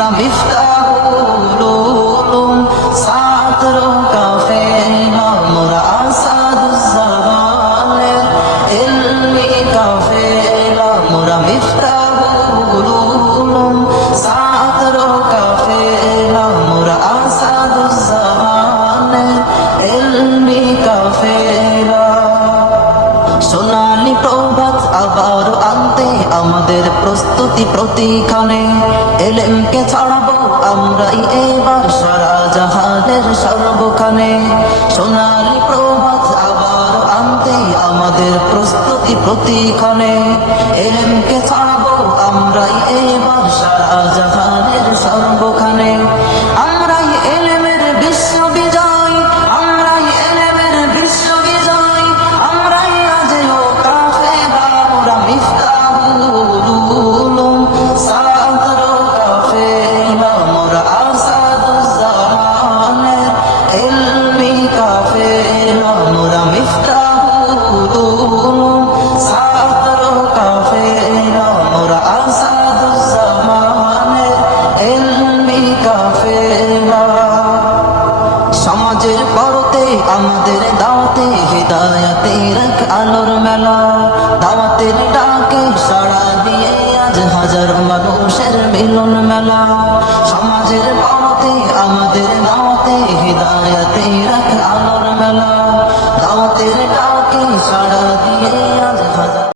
promised é, আমাদের প্রস্তুতি প্রতিখানে এলেমকে ছাড়াবো আমরাই এবার সারা জাহানের সর্বখানে। সোনালি প্রভাত আবার আনতে আমাদের প্রস্তুতি প্রতিখানে। এলেমকে ছাড়াবো আমরাই এবার সারা আমাদের দাওয়াতে হৃদয়তে রাখ আলোর মেলা। দাওয়াতের ডাকে সাড়া দিয়ে আজ হাজার মানুষের মিলন মেলা। সমাজের পরতে আমাদের দাওয়াতে হৃদয়তে রাখ আলোর মেলা।